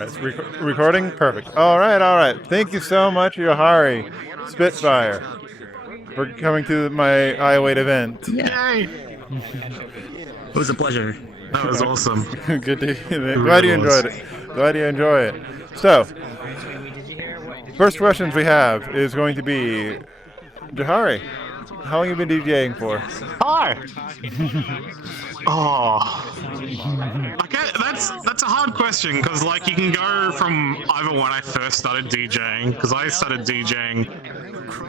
It's recording? Perfect. All right. Thank you so much, Yohari SpitFire, for coming to my iWAIT event. Yeah. Yay! It was a pleasure. That was awesome. Good to hear. It Glad you really was. enjoyed it. Glad you enjoy it. So, first questions we have is going to be, Johari, how long have you been DJing for? Hi. Oh, okay. That's a hard question because like you can go from either when I first started DJing because I started DJing,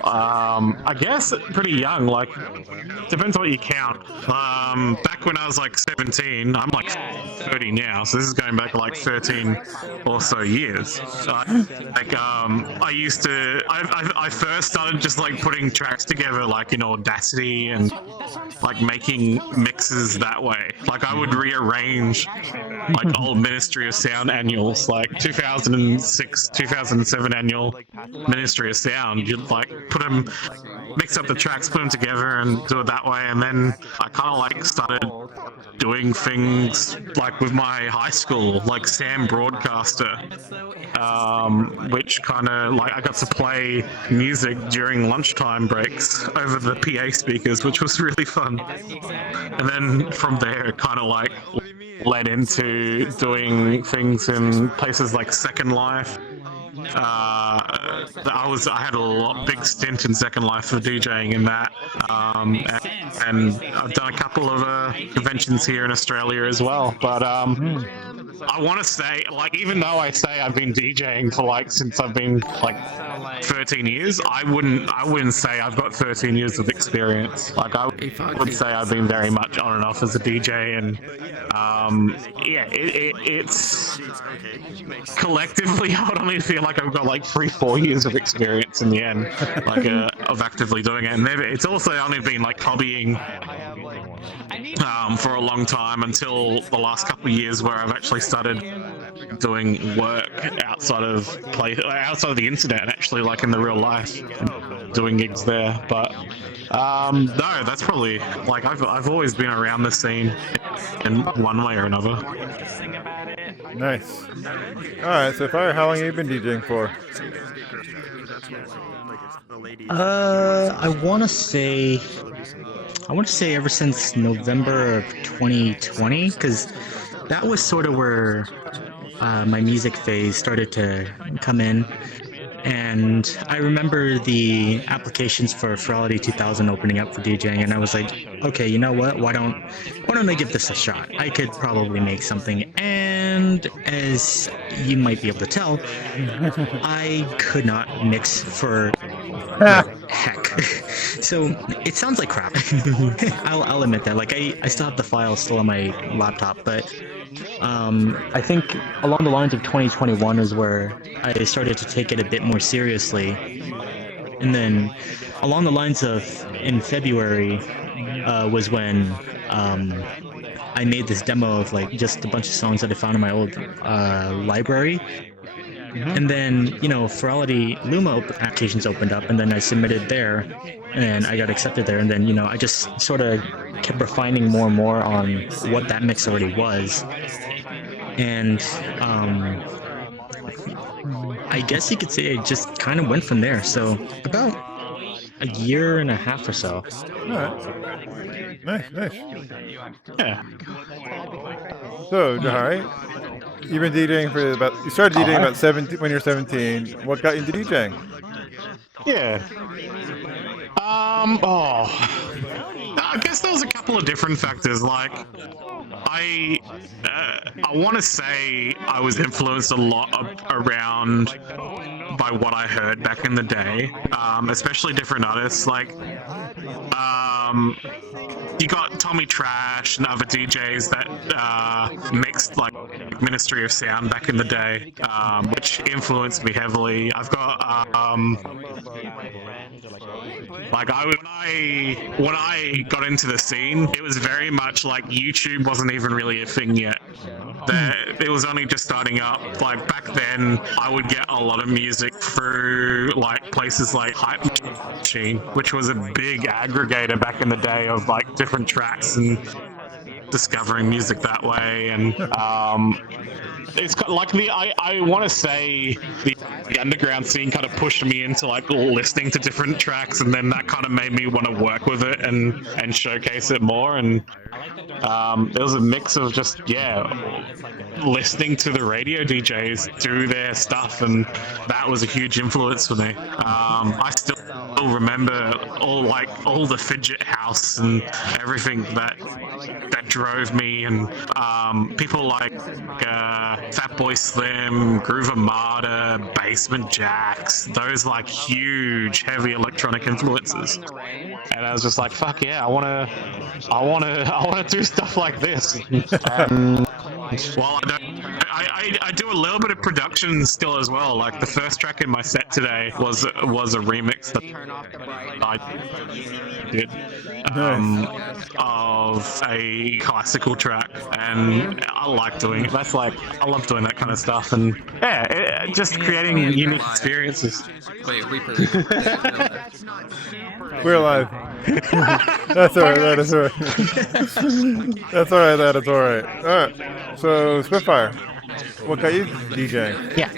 I guess pretty young. Like depends what you count. Back when I was like 17, I'm like 30 now, so this is going back like 13 or so years. I first started just like putting tracks together like in Audacity and like making mixes that way. Like I would rearrange like old Ministry of Sound annuals, like 2006, 2007 annual Ministry of Sound. You'd like put them, mix up the tracks, put them together, and do it that way. And then I kind of like started doing things like with my high school, like Sam Broadcaster, which kind of like I got to play music during lunchtime breaks over the PA speakers, which was really fun. And then from there, it kind of like led into doing things in places like Second Life. I had a big stint in Second Life for DJing in that, and I've done a couple of conventions here in Australia as well. But I want to say, like, even though I say I've been DJing for like since I've been like 13 years, I wouldn't say I've got 13 years of experience. Like I would say I've been very much on and off as a DJ, and it's collectively I would only feel like I've got like 3-4 years of experience in the end, like of actively doing it. And it's also only been like hobbying for a long time until the last couple of years where I've actually started doing work outside of the internet, actually, like in the real life, doing gigs there. But no, that's probably like I've always been around the scene in one way or another. Nice. All right, so Fire, how long have you been DJing for? I want to say ever since November of 2020, because that was sort of where my music phase started to come in. And I remember the applications for Ferality 2000 opening up for DJing, and I was like, okay, you know what? Why don't I give this a shot? I could probably make something. And as you might be able to tell, I could not mix for heck. So it sounds like crap. I'll admit that. Like I still have the file still on my laptop, but I think along the lines of 2021 is where I started to take it a bit more seriously. And then along the lines of in February was when I made this demo of like just a bunch of songs that I found in my old library. And then, Ferality Luma applications opened up, and then I submitted there, and I got accepted there. And then, I just sort of kept refining more and more on what that mix already was. And I guess you could say I just kind of went from there. So about a year and a half or so. All right. Nice. Yeah. So, Jahari, you've been DJing you started DJing about 17 when you were 17. What got you into DJing? Yeah. I guess there was a couple of different factors. Like, I want to say I was influenced a lot around by what I heard back in the day, especially different artists. Like, you got Tommy Trash and other DJs that mixed like Ministry of Sound back in the day, which influenced me heavily. I've got when I got into the scene, it was very much like YouTube wasn't even really a thing yet. It was only just starting up. Like back then, I would get a lot of music through like places like Hype Machine, which was a big aggregator back in the day of like different tracks and discovering music that way, and it's got like I want to say the underground scene kind of pushed me into like listening to different tracks, and then that kind of made me want to work with it and showcase it more. And there was a mix of just listening to the radio DJs do their stuff, and that was a huge influence for me. I still remember all the fidget house and everything that drove me, and people like Fatboy Slim, Groove Armada, Basement Jacks, those like huge heavy electronic influences. And I was just like, fuck yeah, I wanna do stuff like this. Well, I do a little bit of production still as well. Like the first track in my set today was a remix that I did of a classical track, and I like doing it. I love doing that kind of stuff, and just creating unique experiences. Wait, Reaper. We're alive. That's alright, that is alright. That's alright, that is alright. Alright, so SpitFire, what got you DJing? Yeah.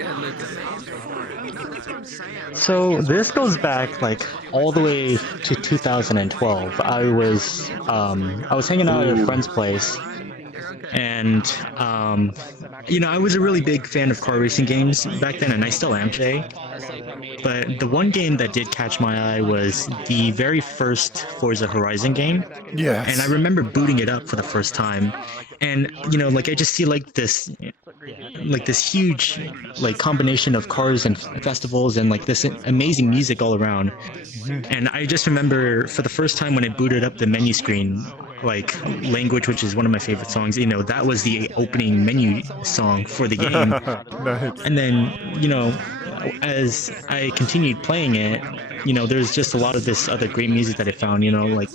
So this goes back like all the way to 2012. I was hanging out at a friend's place, and I was a really big fan of car racing games back then, and I still am today. But the one game that did catch my eye was the very first Forza Horizon game. Yes. And I remember booting it up for the first time, and I just see like this huge like combination of cars and festivals and like this amazing music all around. And I just remember for the first time when I booted up the menu screen, like Language, which is one of my favorite songs, that was the opening menu song for the game. Nice. And then, as I continued playing it, there's just a lot of this other great music that I found, like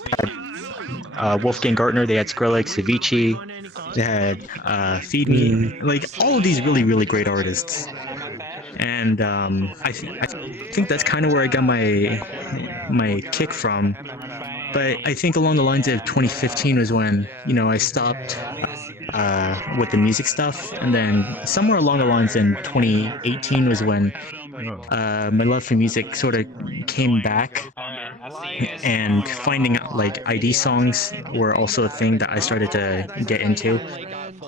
Wolfgang Gartner, they had Skrillex, Avicii, they had Feed Me, like all of these really, really great artists. And I think that's kind of where I got my kick from. But I think along the lines of 2015 was when, I stopped with the music stuff. And then somewhere along the lines in 2018 was when my love for music sort of came back, and finding like ID songs were also a thing that I started to get into.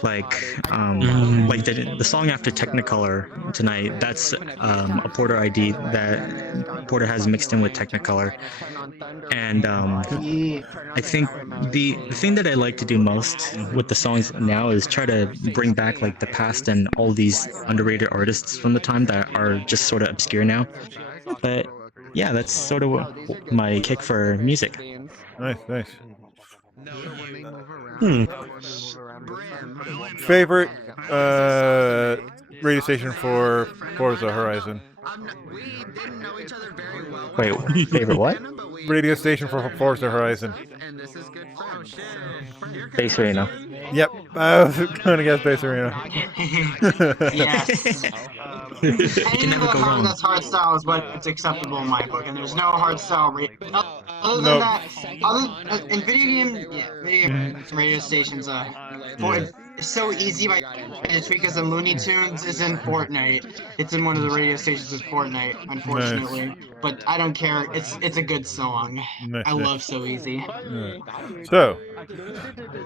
Like the song after Technicolor tonight, that's a Porter ID that Porter has mixed in with Technicolor. And I think the thing that I like to do most with the songs now is try to bring back like the past and all these underrated artists from the time that are just sort of obscure now. But yeah, that's sort of my kick for music. Nice. Favorite radio station for Forza Horizon? Wait, favorite what? Radio station for Forza Horizon. Bass Arena. Yep, I was going to guess Bass Arena. Yes. can never go wrong. That's hardstyle is what's acceptable in my book, and there's no hardstyle other than that. In video game radio stations, it's so easy it's because the Looney Tunes is in Fortnite. It's in one of the radio stations of Fortnite, unfortunately. Nice. But I don't care. It's a good song. Nice. I love So Easy. So,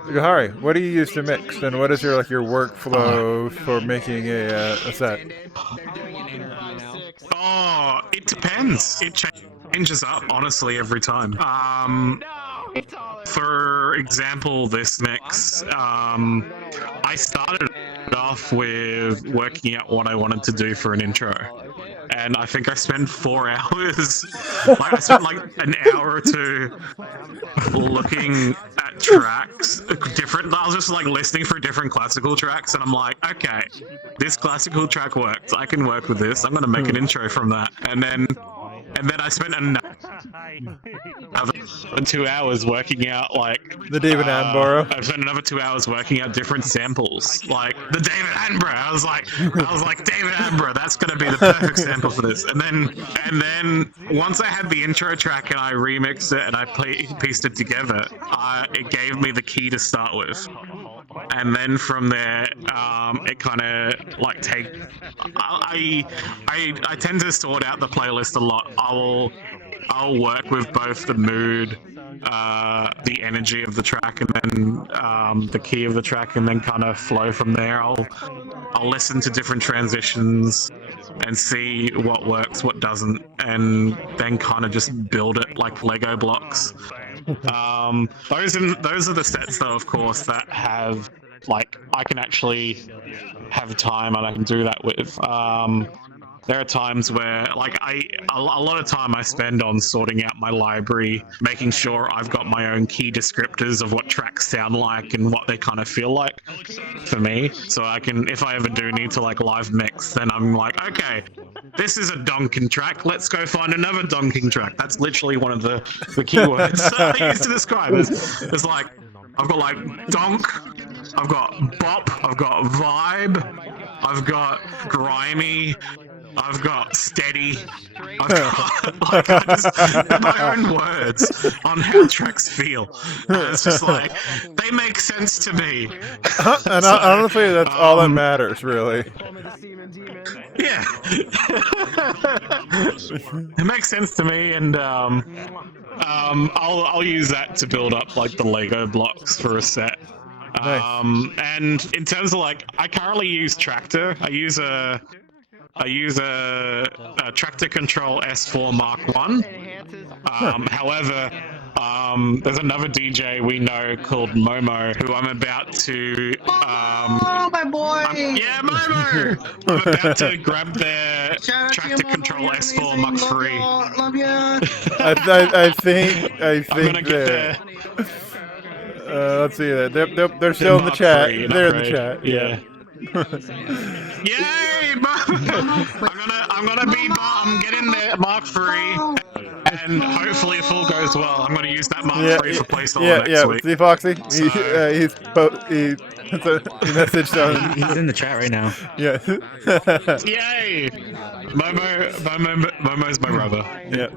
Johari, what do you use to mix, and what is your workflow for making a set? Oh, it depends. It changes up, honestly, every time. For example, this mix, I started off with working out what I wanted to do for an intro. And I think I spent 4 hours, I spent an hour or two looking at tracks, I was just listening for different classical tracks, and I'm like, okay, this classical track works, I can work with this, I'm going to make an intro from that. And then I spent another 2 hours working out like The David Attenborough. I spent another 2 hours working out different samples, like the David Attenborough. I was like David Attenborough. That's gonna be the perfect sample for this. And then once I had the intro track and I remixed it and I pieced it together, it gave me the key to start with. And then from there, it kind of like I tend to sort out the playlist a lot. I'll work with both the mood, the energy of the track, and then the key of the track, and then kind of flow from there. I'll listen to different transitions and see what works, what doesn't, and then kind of just build it like Lego blocks. Those are the sets, though, of course, that have like I can actually have time and I can do that with. There are times where, like, a lot of time I spend on sorting out my library, making sure I've got my own key descriptors of what tracks sound like and what they kind of feel like for me. So I can, if I ever do need to, like, live mix, then I'm like, okay, this is a donking track. Let's go find another donking track. That's literally one of the keywords I use to describe. There's like, I've got, like, donk, I've got bop, I've got vibe, I've got grimy, I've got steady. I've got like my own words on how tracks feel. And it's just like they make sense to me. And so, honestly, that's all that matters, really. Yeah, it makes sense to me, and I'll use that to build up like the Lego blocks for a set. Nice. And in terms of like, I currently use Tractor. I use a Tractor Control S4 Mark I. However, there's another DJ we know called Momo, who I'm about to. Oh, my boy! Momo! I'm about to grab their Tractor Control S4 Mark III. Love ya! I think I'm gonna get that. there. Let's see that. They're still in the chat. They're in the chat. Yeah. Yay! I'm gonna be get in there, Mark III, and hopefully if all goes well, I'm gonna use that Mark III for placeholder next week. See Foxy? He messaged on. He's in the chat right now. Yeah. Yay! Momo's my brother. Yeah.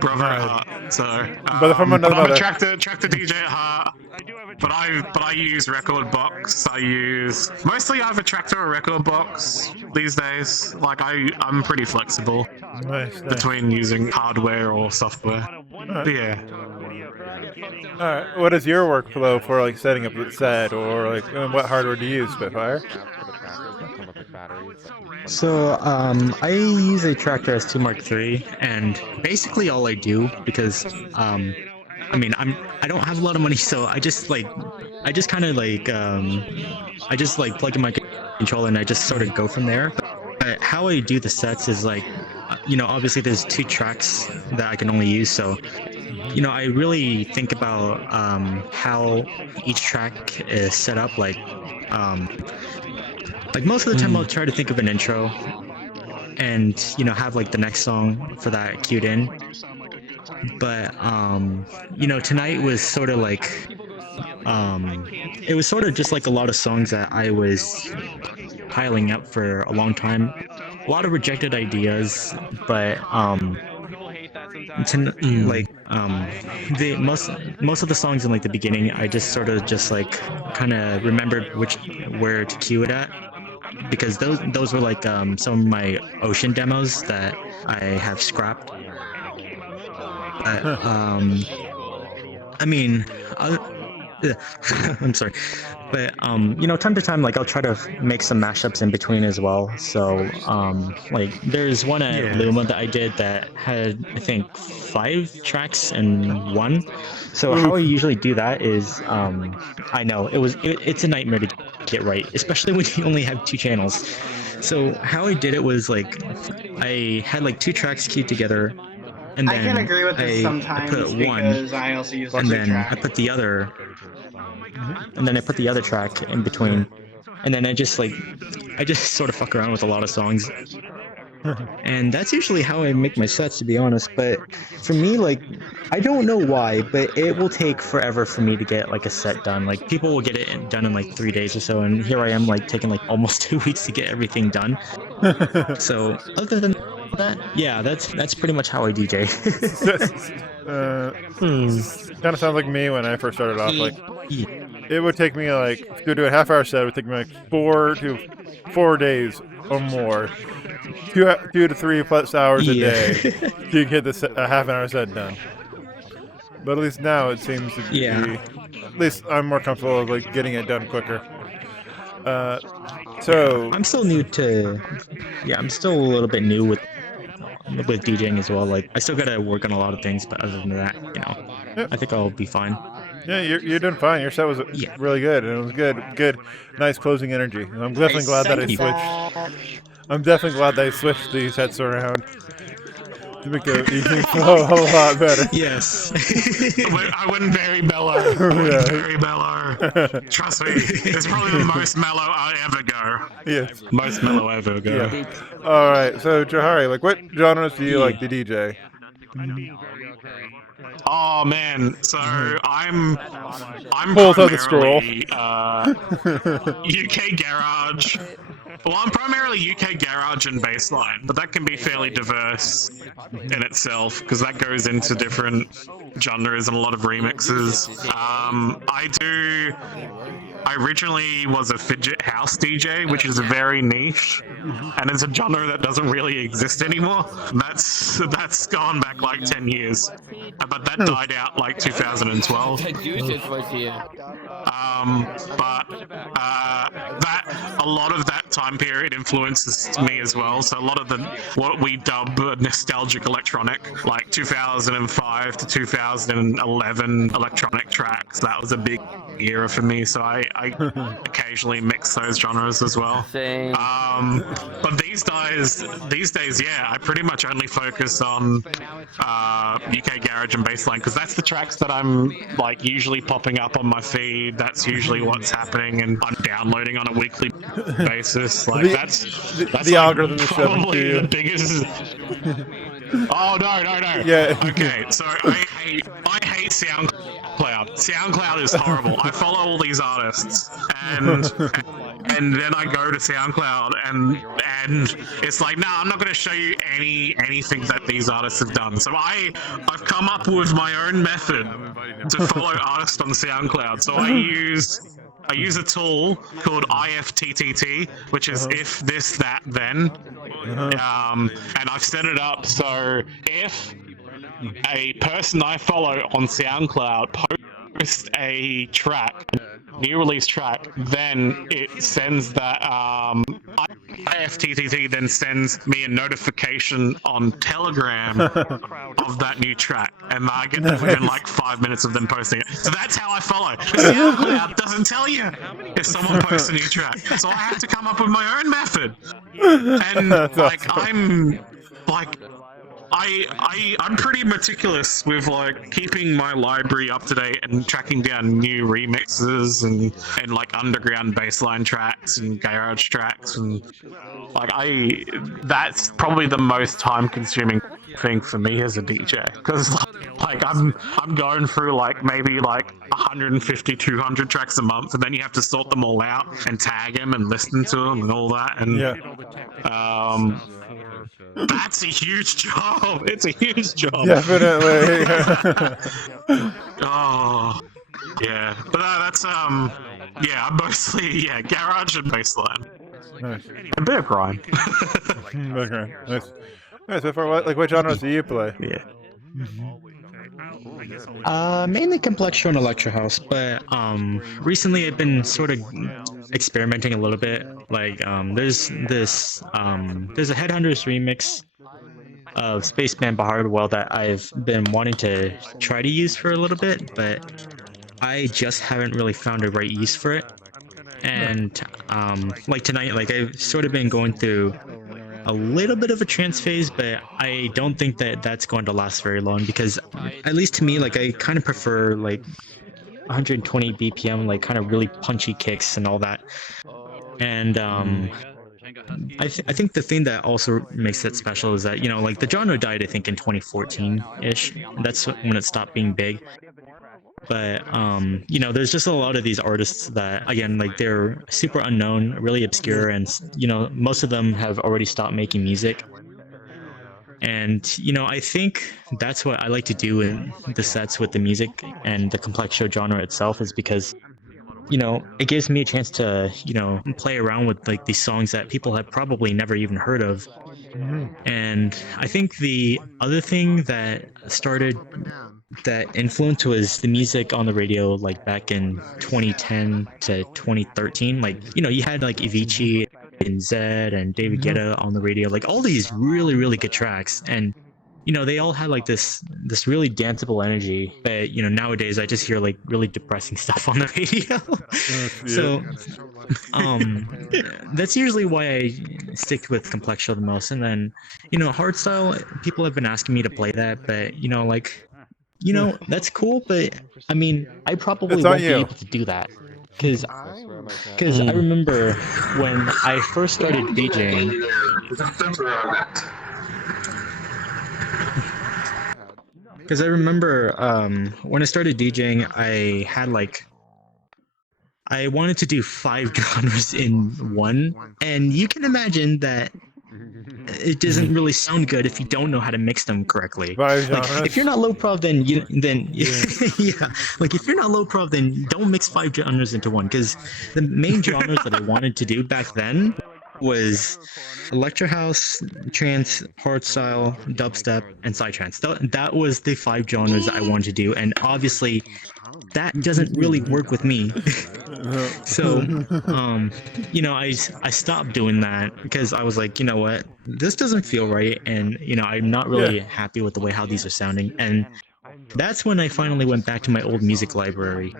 Brother at heart. So. Brother from another I'm a mother. tractor DJ at heart. But I use record box. I use mostly either Tractor or record box these days. Like I'm pretty flexible between using hardware or software. But yeah. All right. What is your workflow for like setting up the set, or like what hardware do you use, SpitFire? So I use a Tractor S2 Mark III, and basically all I do, because I mean, I don't have a lot of money, so I just kind of like I just like plug in my controller and I just sort of go from there. But how I do the sets is like, you know, obviously there's 2 tracks that I can only use, so you know, I really think about how each track is set up. Like most of the time I'll try to think of an intro and, you know, have like the next song for that queued in. But you know, tonight was sort of like it was sort of just like a lot of songs that I was piling up for a long time, a lot of rejected ideas, but the most of the songs in like the beginning, I just sort of just like kind of remembered where to cue it at, because those were like some of my Ocean demos that I have scrapped. I mean, I'm sorry, but you know, time to time, like I'll try to make some mashups in between as well. So like there's one at Luma that I did that had, I think, 5 tracks in one. So how I usually do that is, I know it's a nightmare to get right, especially when you only have 2 channels. So how I did it was like I had like 2 tracks queued together. And then I can agree with this sometimes, I put because I also use the 2 then track. I put the other, and then I put the other track in between, and then I just sort of fuck around with a lot of songs. And that's usually how I make my sets, to be honest. But for me, like, I don't know why, but it will take forever for me to get like a set done. Like, people will get it done in like 3 days or so, and here I am like taking like almost 2 weeks to get everything done. So other than that, yeah, that's pretty much how I DJ. Kind of sounds like me when I first started off. Like, Yeah. it would take me like to do a half-hour set. It would take me like 4 days or more, 2 to 3+ hours a Yeah. day to get a half-an-hour set done. But at least now it seems to be. Yeah. At least I'm more comfortable with like getting it done quicker. So I'm still new to. Yeah, I'm still a little bit new with DJing as well. Like, I still gotta work on a lot of things, but other than that, Yep. I think I'll be fine. yeah, you're doing fine. Your set was Yeah. really good, and it was good, nice closing energy. And I'm definitely glad that I Thank you. switched. I'm definitely glad that I switched these sets around to make the evening flow a lot better. Yes. I went very mellow. I went very mellow. Trust me, it's probably the most mellow I ever go. Yes. Most mellow ever go. Yeah. All right. So Johari, like, what genres do you like to DJ? Oh man, so I'm Pulls out the scroll. primarily UK garage. Well, I'm primarily UK garage and bassline, but that can be fairly diverse in itself because that goes into different genres and a lot of remixes. I originally was a fidget house DJ, which is very niche, and it's a genre that doesn't really exist anymore. That's gone back like 10 years, but that died out like 2012. That a lot of that time period influences me as well. So a lot of what we dub nostalgic electronic, like 2005 to 2011 electronic tracks, that was a big era for me. So I occasionally mix those genres as well. But these days, yeah, I pretty much only focus on UK garage and bassline because that's the tracks that I'm like usually popping up on my feed. That's usually what's happening, and I'm downloading on a weekly basis. Like that's the like algorithm is shoving to probably you. the biggest. Oh no! Yeah. Okay, so I hate SoundCloud. SoundCloud is horrible. I follow all these artists, and then I go to SoundCloud, and it's like, nah, I'm not going to show you anything that these artists have done. So I've come up with my own method to follow artists on SoundCloud. So I use a tool called IFTTT, which is if this that then, and I've set it up so if a person I follow on SoundCloud posts a track, new release track, then it sends that IFTTT then sends me a notification on Telegram of that new track, and I get that within like 5 minutes of them posting it. So that's how I follow. SoundCloud doesn't tell you if someone posts a new track, so I have to come up with my own method. And like I'm pretty meticulous with like keeping my library up to date and tracking down new remixes and like underground bassline tracks and garage tracks, and like that's probably the most time consuming thing for me as a DJ, because like I'm going through like maybe like 150 200 tracks a month, and then you have to sort them all out and tag them and listen to them and all that, and that's a huge job. It's a huge job. Definitely. Oh, yeah. But that's I'm mostly garage and bassline. Nice. A bit of grind. Okay. Nice. Alright, so far, what genres do you play? Yeah. Mainly Complextro and Electro House, but recently I've been sort of experimenting a little bit. Like there's a Headhunters remix of Spaceman Bahar Well that I've been wanting to try to use for a little bit, but I just haven't really found a right use for it. And like tonight, like I've sort of been going through a little bit of a trance phase, but I don't think that that's going to last very long, because at least to me, like I kind of prefer like 120 BPM, like kind of really punchy kicks and all that. And I think the thing that also makes it special is that, you know, like the genre died, I think, in 2014-ish. That's when it stopped being big. But you know, there's just a lot of these artists that, again, like they're super unknown, really obscure, and you know, most of them have already stopped making music. And you know, I think that's what I like to do in the sets with the music and the complex show genre itself, is because, you know, it gives me a chance to, you know, play around with like these songs that people have probably never even heard of. And I think the other thing that started that influence was the music on the radio, like back in 2010 to 2013. Like, you know, you had like Avicii and Zed and David Guetta on the radio, like all these really, really good tracks. And, you know, they all had like this really danceable energy. But, you know, nowadays I just hear like really depressing stuff on the radio. So that's usually why I stick with complex show the most. And then, you know, hardstyle, people have been asking me to play that, but, you know, like, you know, that's cool, but I mean, I probably won't be able to do that because I remember when I first started DJing. Because I remember when I started DJing, I wanted to do 5 genres in one, and you can imagine that it doesn't really sound good if you don't know how to mix them correctly. Like, if you're not low prov, then yeah, like if you're not low prov, then don't mix 5 genres into one. Because the main genres that I wanted to do back then was electro house, trance, hardstyle, dubstep, and psytrance. That was the 5 genres that I wanted to do, and obviously that doesn't really work with me. So you know, I stopped doing that because I was like, you know what, this doesn't feel right, and you know, I'm not really happy with the way how these are sounding. And that's when I finally went back to my old music library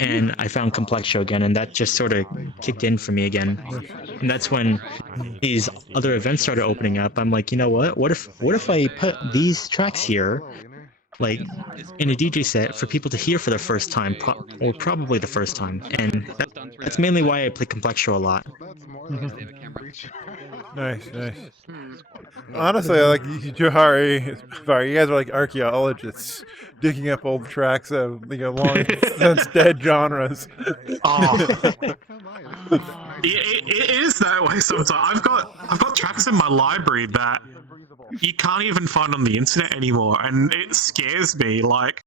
and I found complex show again, and that just sort of kicked in for me again. And that's when these other events started opening up. I'm like, you know what if I put these tracks here, like in a DJ set, for people to hear for the first time, or probably the first time. And that's mainly why I play complex show a lot. Nice. Honestly, I like Johari. Sorry, you guys are like archaeologists digging up old tracks of, you know, long since dead genres. It is that way sometimes. I've got tracks in my library that you can't even find on the internet anymore, and it scares me. Like,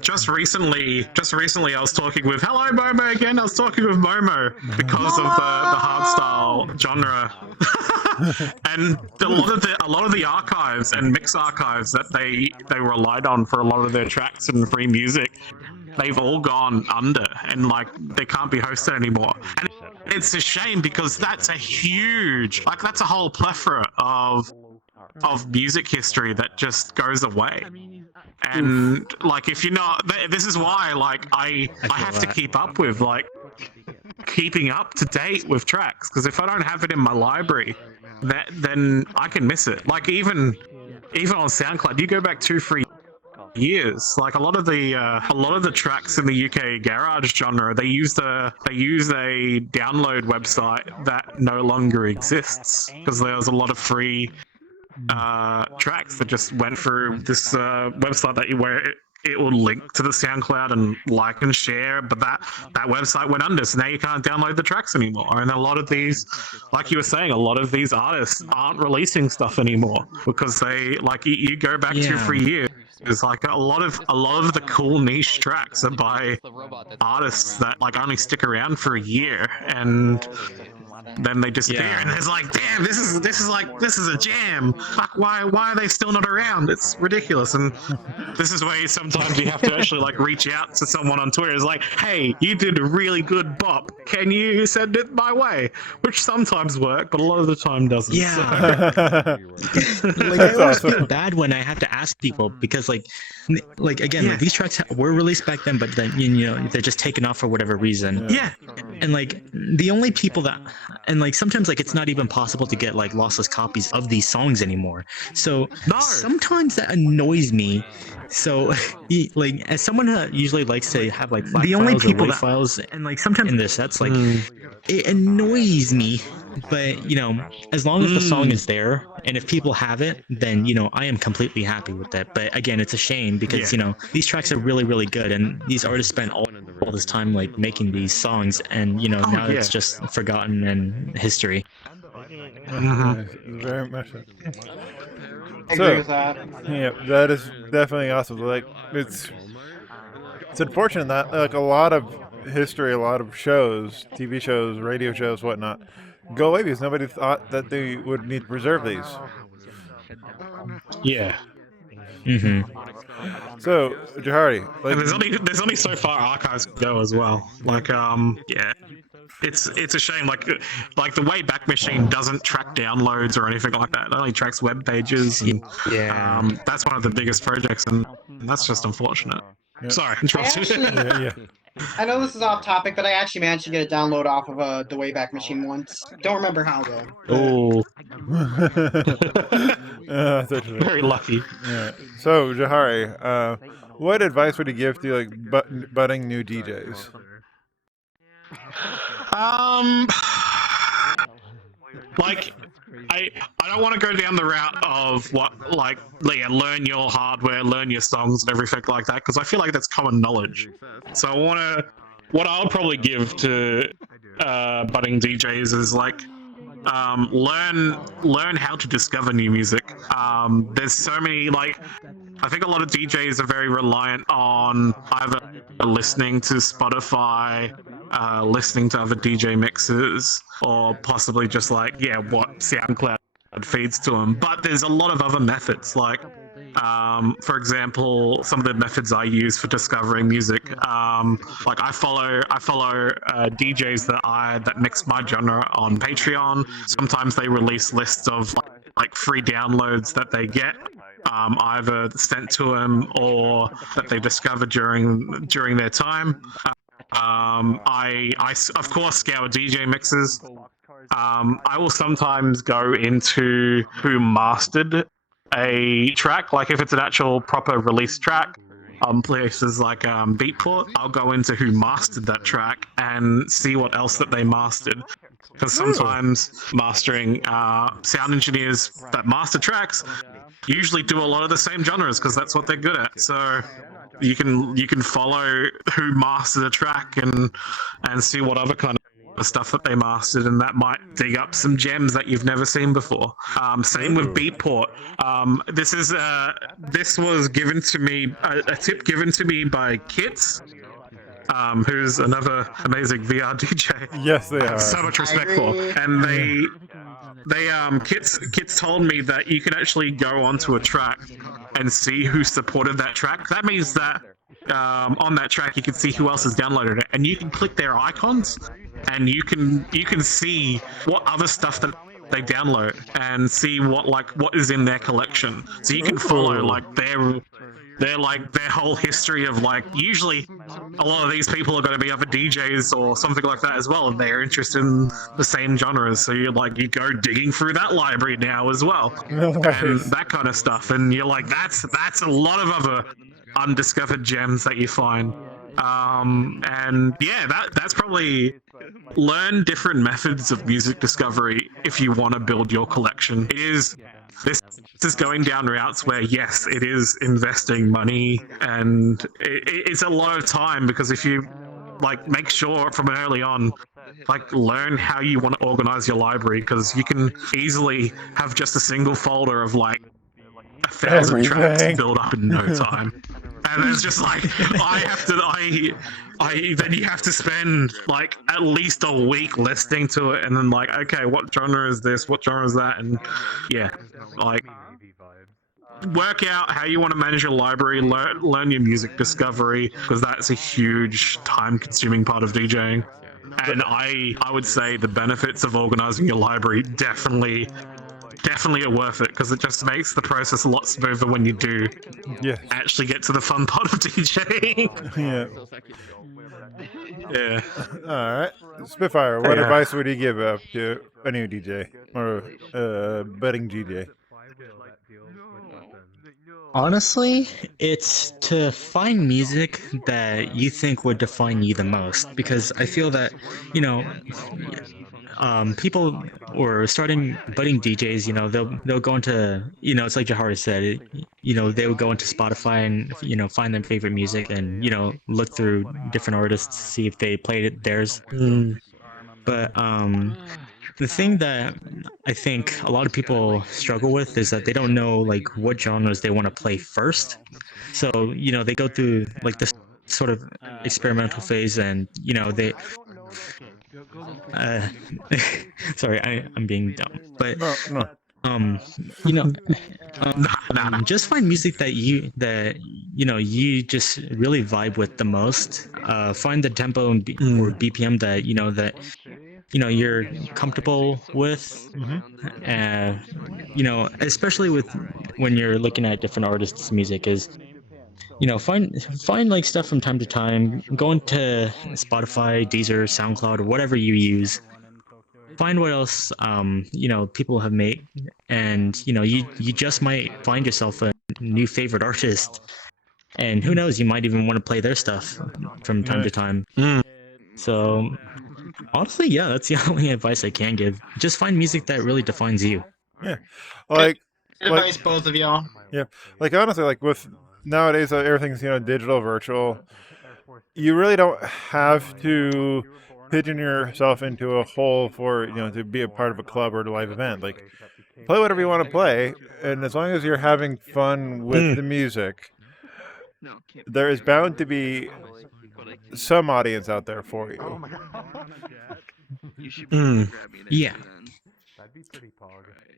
just recently I was talking with Momo again. I was talking with Momo because of the hardstyle genre, and a lot of the archives and mix archives that they relied on for a lot of their tracks and free music, they've all gone under, and like they can't be hosted anymore. And it's a shame because that's a huge, like, that's a whole plethora of music history that just goes away. And like, if you're not, this is why, like, I have to keep up with, like, keeping up to date with tracks, because if I don't have it in my library, then I can miss it. Like, even on SoundCloud, you go back 2-3 years, like a lot of the tracks in the UK garage genre, they use a download website that no longer exists, because there was a lot of free tracks that just went through this website where it will link to the SoundCloud and like and share, but that website went under, so now you can't download the tracks anymore. And a lot of these, like you were saying, a lot of these artists aren't releasing stuff anymore because they, like, you go back 2-3 years. It's like a lot of the cool niche tracks are by artists that like only stick around for a year, and then they disappear. And it's like, damn, this is a jam. Fuck, why are they still not around? It's ridiculous. And this is where sometimes you have to actually like reach out to someone on Twitter. It's like, hey, you did a really good bop. Can you send it my way? Which sometimes work, but a lot of the time doesn't. Yeah. So. Like, I always feel bad when I have to ask people because, like again, like, these tracks were released back then, but then, you know, they're just taken off for whatever reason. Yeah. And like, the only people that and like sometimes like it's not even possible to get like lossless copies of these songs anymore. So sometimes that annoys me. So like as someone who usually likes to have like FLAC files or WAV files and like sometimes in their sets, like it annoys me. But you know, as long as the song is there and if people have it, then you know I am completely happy with that. But again, it's a shame because you know these tracks are really really good and these artists spent all this time like making these songs, and you know now it's just forgotten and history. Very much so. I agree with that. Yeah, that is definitely awesome. Like it's unfortunate that like a lot of history, a lot of shows, TV shows, radio shows, whatnot, go away because nobody thought that they would need to preserve these. Yeah. So, Johari, like, and there's only so far archives go as well. Like, yeah, it's a shame. Like the Wayback Machine doesn't track downloads or anything like that. It only tracks web pages. And, that's one of the biggest projects, and that's just unfortunate. Yeah. Sorry, interrupted. I know this is off topic, but I actually managed to get a download off of the Wayback Machine once. Don't remember how though. Oh. Very lucky. Yeah. So, Johari, what advice would you give to like budding new DJs? Like, I don't want to go down the route of learn your hardware, learn your songs and everything like that, because I feel like that's common knowledge. So what I'll probably give to budding DJs is like learn how to discover new music. There's so many, like, I think a lot of DJs are very reliant on either listening to Spotify, listening to other DJ mixes, or possibly just like, what SoundCloud feeds to them. But there's a lot of other methods, like, for example, some of the methods I use for discovering music. Like I follow DJs that mix my genre on Patreon. Sometimes they release lists of like free downloads that they get, either sent to them or that they discovered during their time. I of course scour DJ mixes. I will sometimes go into who mastered a track, like if it's an actual proper release track, places like Beatport, I'll go into who mastered that track and see what else that they mastered. Because sometimes mastering sound engineers that master tracks usually do a lot of the same genres because that's what they're good at. So you can follow who mastered a track and see what other kind of stuff that they mastered, and that might dig up some gems that you've never seen before. Same with Beatport. This was given to me, a tip given to me by Kits, who's another amazing VR DJ. Yes, they are. So much respect for. And Kits told me that you can actually go onto a track and see who supported that track. That means that on that track you can see who else has downloaded it, and you can click their icons and you can see what other stuff that they download and see what is in their collection. So you can follow like their whole history of, like, usually a lot of these people are going to be other DJs or something like that as well, and they're interested in the same genres. So you go digging through that library now as well, and that kind of stuff. And you're like, that's a lot of other undiscovered gems that you find. And yeah, that's probably learn different methods of music discovery if you want to build your collection. This is going down routes where, yes, it is investing money, and it's a lot of time, because if you make sure from early on, learn how you want to organize your library, because you can easily have just a single folder of 1,000 tracks build up in no time. And it's just then you have to spend at least a week listening to it, and then okay, what genre is this? What genre is that? And yeah, work out how you want to manage your library, learn your music discovery, because that's a huge time-consuming part of DJing. And I would say the benefits of organizing your library definitely are worth it, because it just makes the process a lot smoother when you do actually get to the fun part of DJing. Yeah. All right, Spitfire. What advice would you give to a new DJ or budding DJ? Honestly, it's to find music that you think would define you the most. Because I feel that, you know, people or starting budding DJs, they'll go into, it's like Jahari said, they would go into Spotify and find their favorite music and look through different artists, see if they played it theirs. But the thing that I think a lot of people struggle with is that they don't know like what genres they want to play first. So they go through like this sort of experimental phase, and they uh, sorry, I'm being dumb, but No. um, you know, just find music that you just really vibe with the most. Find the tempo and or BPM that you're comfortable with. Especially with when you're looking at different artists' music, is find like stuff from time to time. Go into Spotify, Deezer, SoundCloud, or whatever you use. Find what else people have made, and you just might find yourself a new favorite artist, and who knows, you might even want to play their stuff from time to time. So honestly, yeah, that's the only advice I can give. Just find music that really defines you. Yeah, like Advice, both of y'all. yeah, like honestly, like with nowadays everything's digital, virtual. You really don't have to pigeon yourself into a hole for to be a part of a club or a live event. Like play whatever you want to play, and as long as you're having fun with the music, there is bound to be some audience out there for you. Yeah.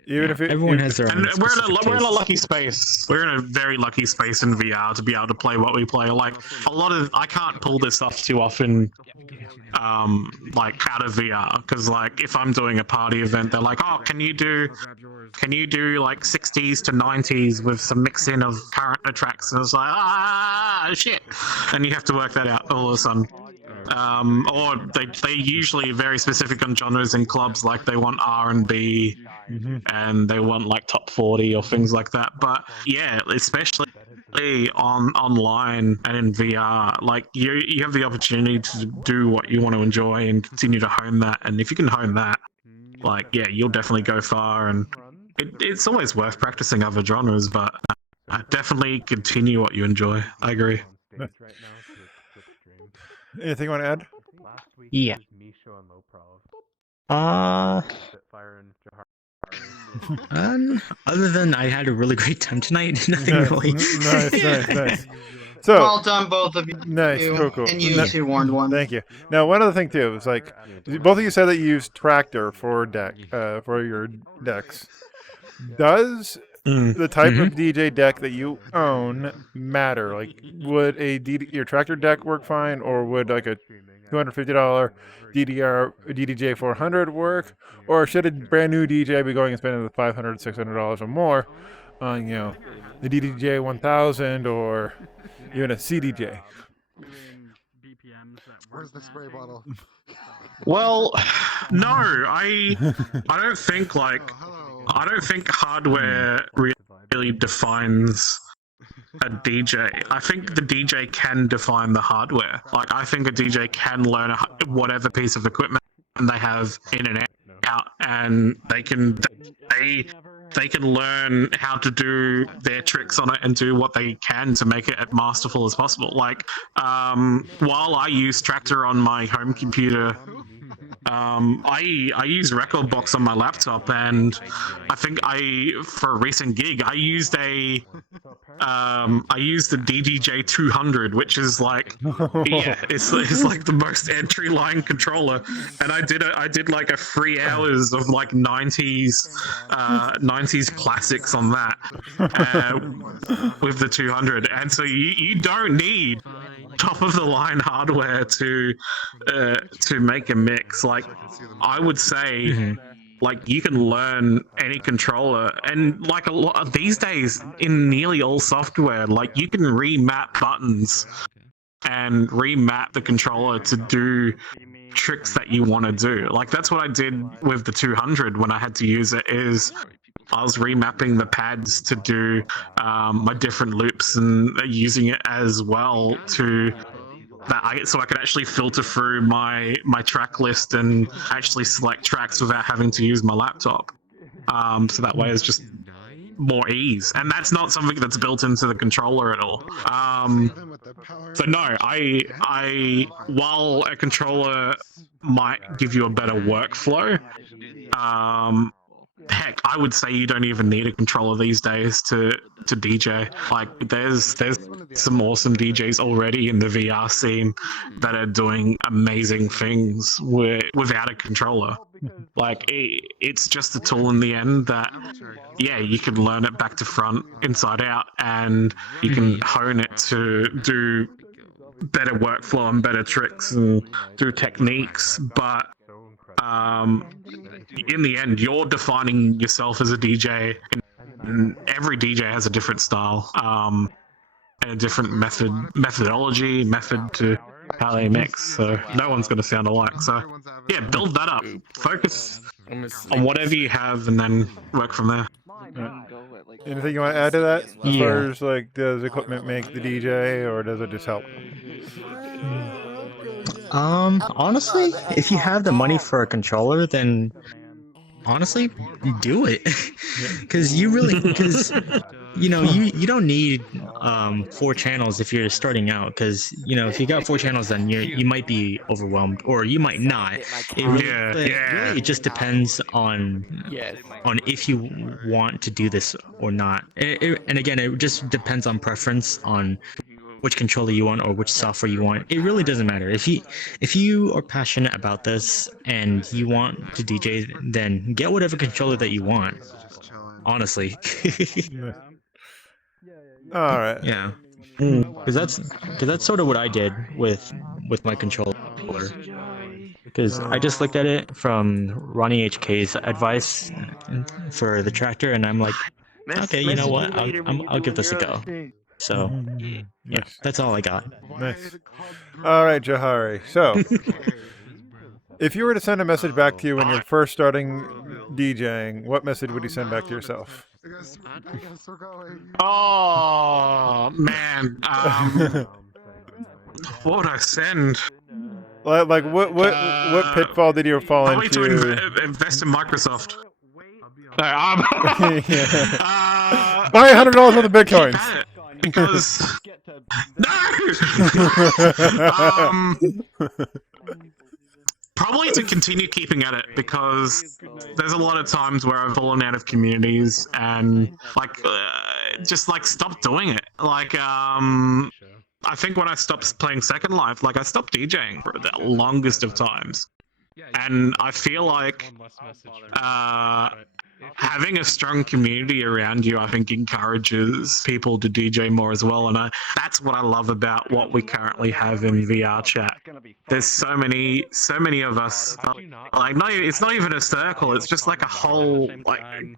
Even if everyone has their own. And we're in a lucky space. We're in a very lucky space in VR to be able to play what we play. Like I can't pull this off too often, like out of VR, because like if I'm doing a party event, they're like, oh, can you do like 60s to 90s with some mixing of current tracks? And it's like shit, and you have to work that out all of a sudden. Or they usually very specific on genres in clubs, like they want R&B and they want like top 40 or things like that. But yeah, especially online and in VR, like you have the opportunity to do what you want to enjoy and continue to hone that. And if you can hone that, like yeah, you'll definitely go far. And it's always worth practicing other genres, but definitely continue what you enjoy. I agree. Anything you want to add? Yeah. Other than I had a really great time tonight, nothing really. Nice. So Well done, both of you. nice, cool. And you two warned one. Thank you. Now, one other thing too is like, both of you said that you use Tractor for for your decks. Does the type of DJ deck that you own matter? Like, would your Tractor deck work fine, or would like a $250 DDJ 400 work, or should a brand new DJ be going and spending the $500, $600 or more on the DDJ 1000 or even a CDJ? Where's the spray bottle? Well, no, I don't think hardware really defines a DJ. I think the DJ can define the hardware. Like, I think a DJ can learn whatever piece of equipment they have in and out, and they can learn how to do their tricks on it and do what they can to make it as masterful as possible. Like, while I use Tractor on my home computer, I use Rekordbox on my laptop, and I think for a recent gig I used the DDJ 200, which is like it's like the most entry line controller, and I did like a 3 hours of like 90s classics on that with the 200, and so you don't need top of the line hardware to make a mix. Like, I would say like you can learn any controller, and like a lot these days in nearly all software, like you can remap buttons and remap the controller to do tricks that you want to do. Like that's what I did with the 200 when I had to use it. Is I was remapping the pads to do my different loops and using it as well to so I could actually filter through my track list and actually select tracks without having to use my laptop. So that way it's just more ease, and that's not something that's built into the controller at all. So no, I while a controller might give you a better workflow, heck, I would say you don't even need a controller these days to DJ. Like there's some awesome DJs already in the VR scene that are doing amazing things without a controller. Like it's just a tool in the end that, yeah, you can learn it back to front, inside out, and you can hone it to do better workflow and better tricks and do techniques. But in the end, you're defining yourself as a DJ, and every DJ has a different style and a different methodology to how they mix, so no one's going to sound alike. So yeah, build that up, focus on whatever you have, and then work from there. Anything you want to add to that? As far as like, does equipment make the DJ, or does it just help? Honestly, if you have the money for a controller, then honestly, do it. Because you don't need 4 channels if you're starting out. Because if you got 4 channels, then you might be overwhelmed, or you might not. Really, it just depends on if you want to do this or not. And again, it just depends on preference on which controller you want or which software you want. It really doesn't matter. If you are passionate about this and you want to DJ, then get whatever controller that you want. Honestly. All right. Yeah. Because that's sort of what I did with my controller. Because I just looked at it from Ronnie HK's advice for the tractor, and I'm like, okay, you know what? I'll give this a go. So, yeah, that's all I got. Nice. All right, Johari. So, if you were to send a message back to you when you're first starting DJing, what message would you send back to yourself? Oh man, what would I send? Like what pitfall did you fall into? To invest in Microsoft. Buy $100 worth of bitcoins. Because probably to continue keeping at it, because there's a lot of times where I've fallen out of communities and just stop doing it. Like I think when I stopped playing Second Life, I stopped DJing for the longest of times, and I feel like having a strong community around you, I think, encourages people to DJ more as well. And that's what I love about what we currently have in VR chat. There's so many of us. It's not even a circle. It's just a whole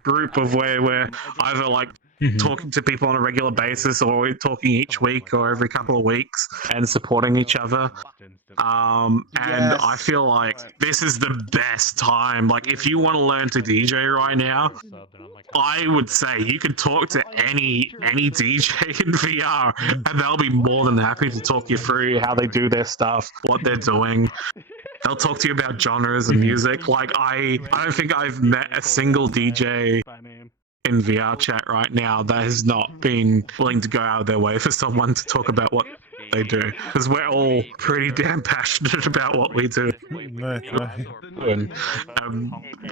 group of where we're either talking to people on a regular basis, or we're talking each week or every couple of weeks and supporting each other. And I feel like this is the best time. If you want to learn to DJ right now, I would say you could talk to any DJ in VR, and they'll be more than happy to talk you through how they do their stuff, what they're doing. They'll talk to you about genres and music. I don't think I've met a single DJ in VR chat right now that has not been willing to go out of their way for someone to talk about what they do, because we're all pretty damn passionate about what we do. And,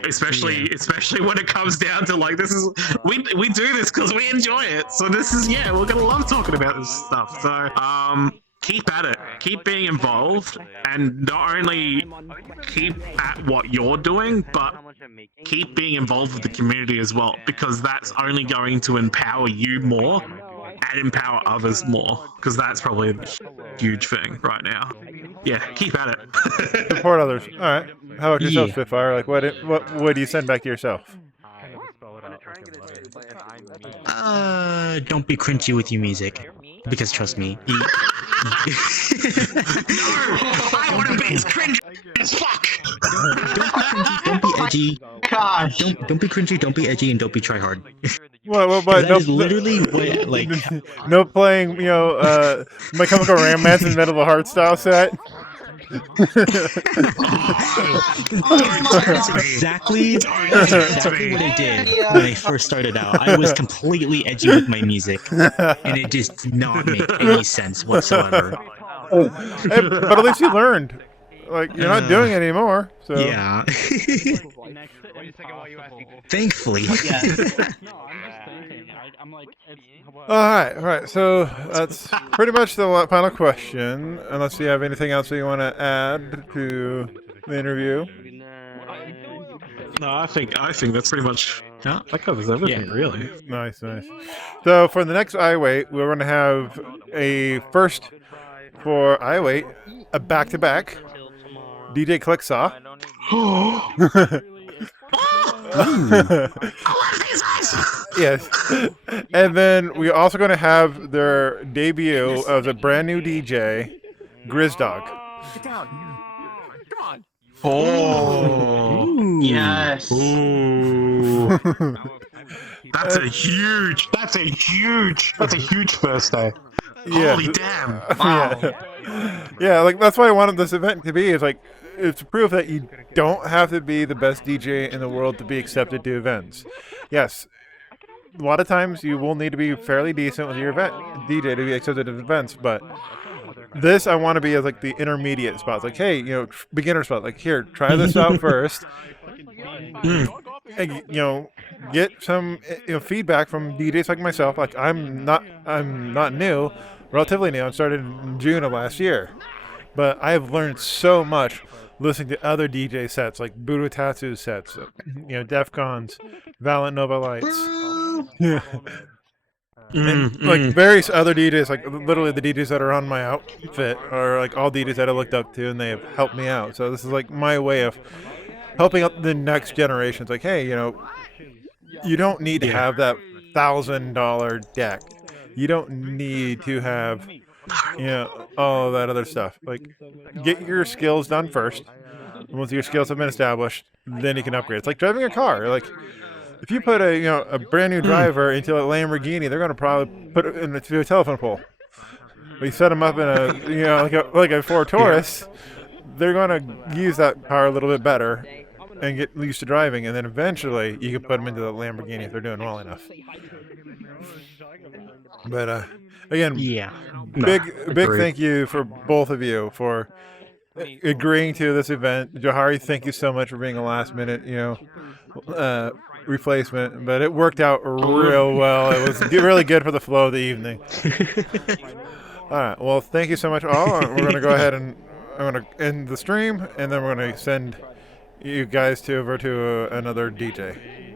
especially when it comes down to this is we do this because we enjoy it. So this is we're gonna love talking about this stuff. So keep at it, keep being involved, and not only keep at what you're doing, but keep being involved with the community as well, because that's only going to empower you more and empower others more, because that's probably a huge thing right now. Yeah, keep at it. Support others. All right. How about yourself, SpitFire? What would you send back to yourself? Don't be cringy with your music, because trust me, I want to be as cringe as fuck. Don't be edgy. Gosh. Don't be cringy. Don't be edgy, and don't be try hard. But That is literally what like. no playing, My Chemical Romance in the middle of a hard style set. That's exactly what I did when I first started out. I was completely edgy with my music, and it just did not make any sense whatsoever. Hey, but at least you learned. Like, you're not doing it anymore. So. Yeah. Thankfully. All right. So that's pretty much the final question. Unless you have anything else that you want to add to the interview. No, I think that's pretty much that covers everything, really. Nice. So for the next iWAIT, we're going to have a first for iWAIT, a back-to-back DJ Clicksaw. Yes. And then we're also going to have their debut of the brand new DJ, Grizdog. Oh. Yes. Ooh. That's a huge first day. Yeah. Holy damn. Wow. Yeah, like that's what I wanted this event to be. Is like it's proof that you don't have to be the best DJ in the world to be accepted to events. Yes, a lot of times you will need to be fairly decent with your event DJ to be accepted to events, but this I want to be as like the intermediate spot. It's like, hey, beginner spot. Like, here, try this out first. And, get some feedback from DJs like myself. Like I'm not new, relatively new. I started in June of last year, but I have learned so much listening to other DJ sets like Budo Tatsu sets, DEFCON's, Valent Nova Lights, and like various other DJs, like literally the DJs that are on my outfit are like all DJs that I looked up to, and they have helped me out. So this is like my way of helping out the next generation. It's like, hey, you don't need to have that $1,000 deck. You don't need to have, all of that other stuff. Like, get your skills done first. And once your skills have been established, then you can upgrade. It's like driving a car. Like, if you put a brand new driver into a Lamborghini, they're going to probably put it into a telephone pole. But you set them up in like a Ford Taurus, they're going to use that car a little bit better and get used to driving, and then eventually you can put them into the Lamborghini if they're doing well enough. But again, big thank you for both of you for agreeing to this event. Johari, thank you so much for being a last minute, replacement, but it worked out real well. It was really good for the flow of the evening. All right, well, thank you so much all. We're going to go ahead and I'm going to end the stream, and then we're going to send you guys over to another DJ.